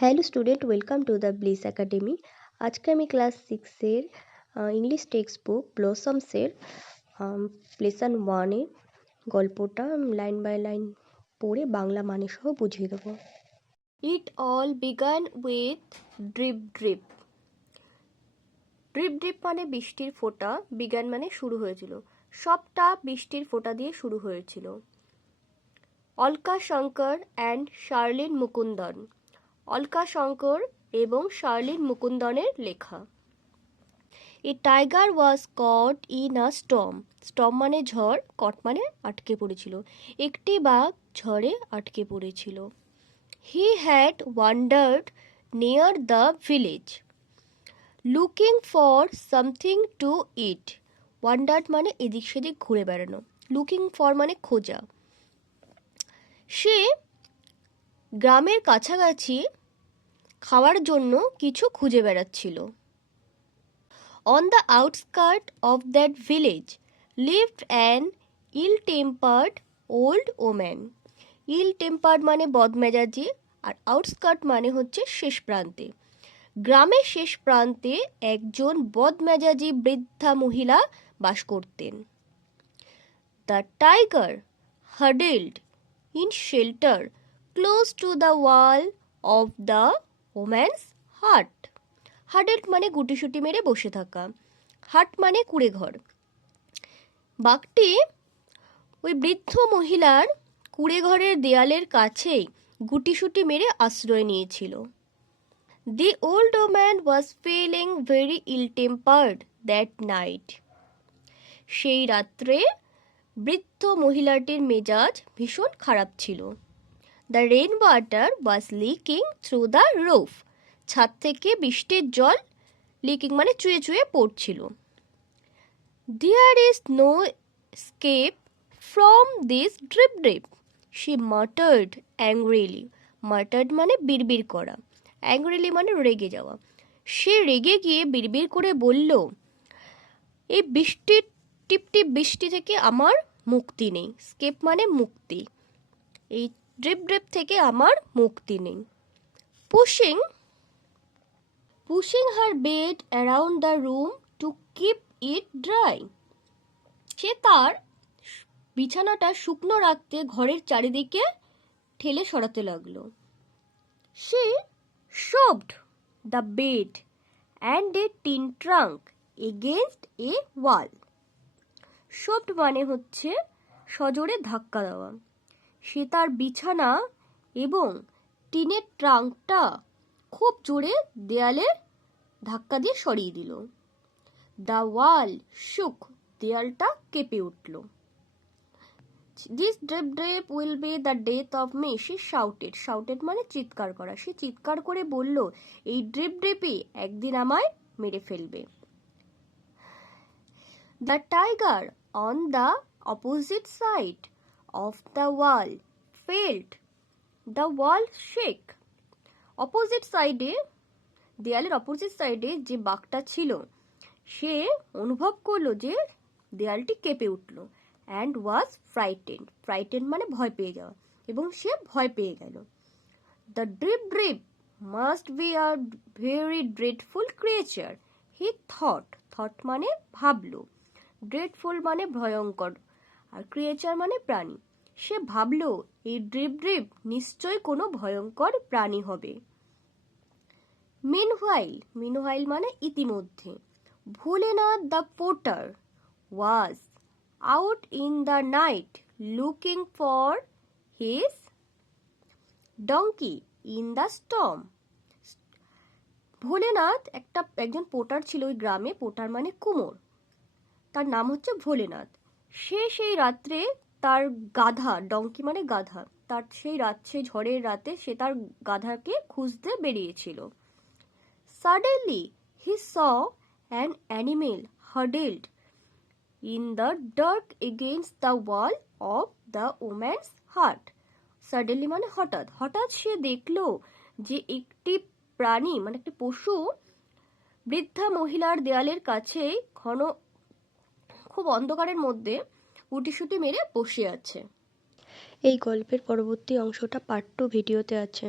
Hello student, welcome to the bliss academy. আজকে আমি class সিক্সের ইংলিশ টেক্সট বুক ব্লসমসের লেসন ওয়ানে গল্পটা লাইন বাই লাইন পড়ে বাংলা মানে সহ বুঝিয়ে দেবো। It all began with drip drip. Drip drip মানে বৃষ্টির ফোঁটা, বিজ্ঞান মানে শুরু হয়েছিল। সবটা বৃষ্টির ফোঁটা দিয়ে শুরু হয়েছিল। অলকা শঙ্কর অ্যান্ড শার্লিন মুকুন্দন, অলকা শঙ্কর এবং শার্লিন মুকুন্দনের লেখা। A tiger was caught in a storm, storm মানে ঝড়, কট মানে আটকে পড়েছিল। একটি বাঘ ঝড়ে আটকে পড়েছিল। He had wandered near the village, looking for something to eat. Wandered মানে এদিক সেদিক ঘুরে বেড়ানো, looking for মানে খোঁজা। সে গ্রামের কাছাকাছি খাওয়ার জন্য কিছু খুঁজে বেড়াচ্ছিল। On the outskirts of that village lived an ill-tempered old woman. Ill tempered মানে বদমেজাজি, আর আউটস্কার্ট মানে হচ্ছে শেষ প্রান্তে। গ্রামের শেষ প্রান্তে একজন বদমেজাজি বৃদ্ধা মহিলা বাস করতেন। The tiger huddled in shelter close to the wall of the woman's hut. Huddled মানে গুটিসুটি মেরে বসে থাকা, হাট মানে কুঁড়ে ঘর। বাঘটি ওই বৃদ্ধ মহিলার কুঁড়ে ঘরের দেয়ালের কাছেই গুটিসুটি মেরে আশ্রয় নিয়েছিল। The old woman was feeling very ill-tempered that night. সেই রাত্রে বৃদ্ধ মহিলাটির মেজাজ ভীষণ খারাপ ছিল। The rain water was leaking through the roof, ছাদ থেকে বৃষ্টির জল লিকিং মানে চুয়ে চুয়ে পড়ছিল। There is no escape from this drip drip, she muttered angrily. Muttered মানে বিড়বিড় করা, angrily মানে রেগে যাওয়া। সে রেগে গিয়ে বিড়বিড় করে বলল, এই বৃষ্টির টিপটিপ বৃষ্টি থেকে আমার মুক্তি নেই। স্কেপ মানে মুক্তি, এই ড্রিপ ড্রিপ থেকে আমার মুক্তি নেই। Pushing her bed around the room to keep it dry, সে তার বিছানাটা শুকনো রাখতে ঘরের চারিদিকে ঠেলে সরাতে লাগলো। সে shoved the bed and a tin trunk against a wall. shoved মানে হচ্ছে সজোরে ধাক্কা দেওয়া। সে তার বিছানা এবং টিনের ট্রাঙ্কটা খুব জোরে দেয়ালে ধাক্কা দিয়ে সরিয়ে দিল। দ্য ওয়াল শুক, দেয়ালটা কেঁপে উঠল। This drip drip will be the death of me, she shouted. Shouted মানে চিৎকার করা। সে চিৎকার করে বলল, এই ড্রিপ ড্রিপই একদিন আমায় মেরে ফেলবে। The tiger on the opposite side of the wall felt the wall shake. Opposite সাইডে, দেয়ালের অপোজিট সাইডে যে বাঘটা ছিল সে অনুভব করলো যে দেয়ালটি কেঁপে উঠল। অ্যান্ড ওয়াজ ফ্রাইটেন্ড, ফ্রাইটেন্ড মানে ভয় পেয়ে যাওয়া, এবং সে ভয় পেয়ে গেল। The drip drip must be a very dreadful creature, he thought, thought মানে ভাবলো, ড্রেডফুল মানে ভয়ঙ্কর, আর ক্রিয়েচার মানে প্রাণী। সে ভাবলো এই ড্রিপ ড্রিপ নিশ্চয় কোনো ভয়ঙ্কর প্রাণী হবে। মিনহোয়াইল মানে ইতিমধ্যে, Bholenath the potter was out in the night looking for his donkey in the storm. Bholenath একজন পোটার ছিল ওই গ্রামে, পোটার মানে কুমোর, তার নাম হচ্ছে ভোলেনাথ। সে সেই রাত্রে তার গাধা, ডঙ্কি মানে গাধা, তার সেই ঝড়ের রাতে সে তার গাধাকে খুঁজতে বেরিয়েছিল। Suddenly he saw an animal huddled in the dark against the wall of the woman's hut. Suddenly মানে হঠাৎ, হঠাৎ সে দেখলো যে একটি প্রাণী মানে একটি পশু বৃদ্ধা মহিলার দেয়ালের কাছে খুব অন্ধকারের মধ্যে গুটিসুটি মেরে বসে আছে। এই গল্পের পরবর্তী অংশটা পার্ট 2 ভিডিওতে আছে।